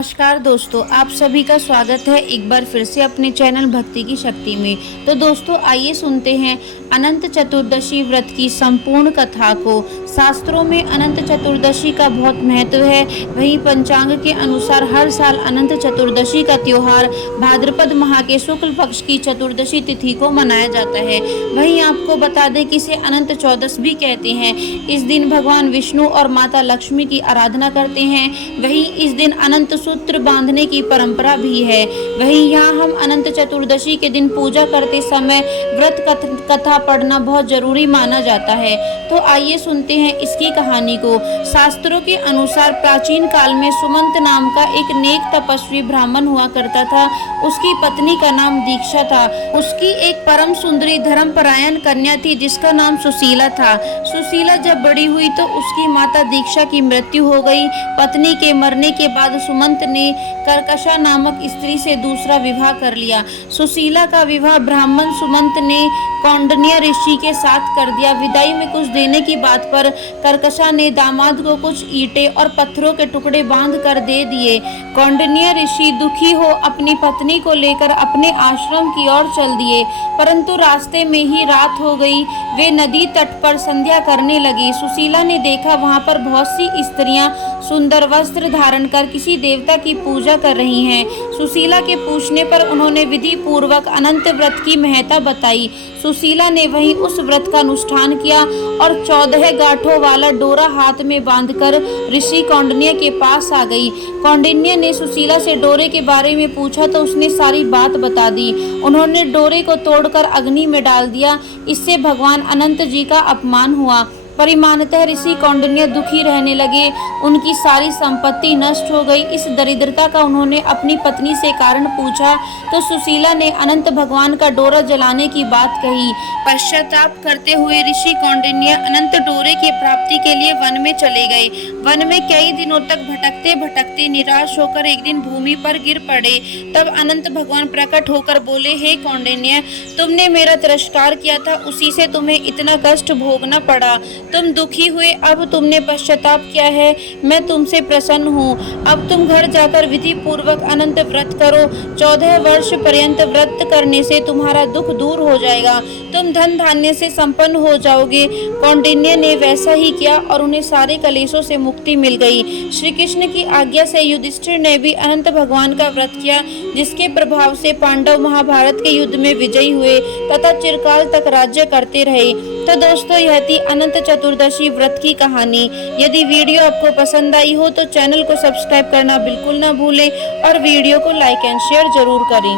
नमस्कार दोस्तों, आप सभी का स्वागत है एक बार फिर से अपने चैनल भक्ति की शक्ति में। तो दोस्तों आइए सुनते हैं अनंत चतुर्दशी व्रत की संपूर्ण कथा को। शास्त्रों में अनंत चतुर्दशी का बहुत महत्व है। वहीं पंचांग के अनुसार हर साल अनंत चतुर्दशी का त्योहार भाद्रपद माह के शुक्ल पक्ष की चतुर्दशी तिथि को मनाया जाता है। वहीं आपको बता दें कि इसे अनंत चौदस भी कहते हैं। इस दिन भगवान विष्णु और माता लक्ष्मी की आराधना करते हैं। वहीं इस दिन अनंत सूत्र बांधने की परंपरा भी है। वहीं यहाँ हम अनंत चतुर्दशी के दिन पूजा करते समय व्रत कथा पढ़ना बहुत जरूरी माना जाता है। तो आइए सुनते हैं इसकी कहानी को। शास्त्रों के अनुसार प्राचीन काल में सुमंत नाम का एक नेक तपस्वी ब्राह्मण हुआ करता था। उसकी पत्नी का नाम दीक्षा था। उसकी एक परम सुंदरी धर्मपरायण कन्या थी जिसका नाम सुशीला था। सुशीला जब बड़ी हुई तो उसकी माता दीक्षा की मृत्यु हो गई। पत्नी के मरने के बाद सुमंत ने कर्कशा नामक स्त्री से दूसरा विवाह कर लिया। सुशीला का विवाह ब्राह्मण सुमंत ने कौंडिन्य ऋषि के साथ कर दिया। विदाई में कुछ देने की बात पर कर्कशा ने दामाद को कुछ ईंटें और पत्थरों के टुकड़े बांध कर दे दिए। कौंडिन्य ऋषि दुखी हो अपनी पत्नी को लेकर अपने आश्रम की ओर चल दिए, परंतु रास्ते में ही रात हो गई। वे नदी तट पर संध्या करने लगी। सुशीला ने देखा वहां पर बहुत सी स्त्रियां सुंदर वस्त्र धारण कर किसी देवता की पूजा कर रही हैं। सुशीला के पूछने पर उन्होंने विधि पूर्वक अनंत व्रत की महत्ता बताई। सुशीला ने वहीं उस व्रत का अनुष्ठान किया और 14 गांठों वाला डोरा हाथ में बांधकर ऋषि कौंडिन्य के पास आ गई। कौंडिन्य ने सुशीला से डोरे के बारे में पूछा तो उसने सारी बात बता दी। उन्होंने डोरे को तोड़कर अग्नि में डाल दिया। इससे भगवान अनंत जी का अपमान हुआ। परिमाणतः ऋषि कौंडिन्य दुखी रहने लगे। उनकी सारी संपत्ति नष्ट हो गई। इस दरिद्रता का उन्होंने अपनी पत्नी से कारण पूछा तो सुशीला ने अनंत भगवान का डोरा जलाने की बात कही। पश्चाताप करते हुए ऋषि कौंडिन्य अनंत डोरे की प्राप्ति के लिए वन में चले गए। वन में कई दिनों तक भटकते भटकते निराश होकर एक दिन भूमि पर गिर पड़े। तब अनंत भगवान प्रकट होकर बोले, हे कौंडिन्य, तुमने मेरा तिरस्कार किया था, उसी से तुम्हें इतना कष्ट भोगना पड़ा। तुम दुखी हुए, अब तुमने पश्चाताप किया है, मैं तुमसे प्रसन्न हूँ। अब तुम घर जाकर विधि पूर्वक अनंत व्रत करो। 14 वर्ष पर्यंत व्रत करने से तुम्हारा दुख दूर हो जाएगा। तुम धन धान्य से संपन्न हो जाओगे। कौंडिन्य ने वैसा ही किया और उन्हें सारे कलेशों से मुक्ति मिल गई। श्री कृष्ण की आज्ञा से युधिष्ठिर ने भी अनंत भगवान का व्रत किया, जिसके प्रभाव से पांडव महाभारत के युद्ध में विजयी हुए तथा चिरकाल तक राज्य करते रहे। तो दोस्तों यह थी अनंत चतुर्दशी व्रत की कहानी। यदि वीडियो आपको पसंद आई हो तो चैनल को सब्सक्राइब करना बिल्कुल ना भूलें और वीडियो को लाइक एंड शेयर जरूर करें।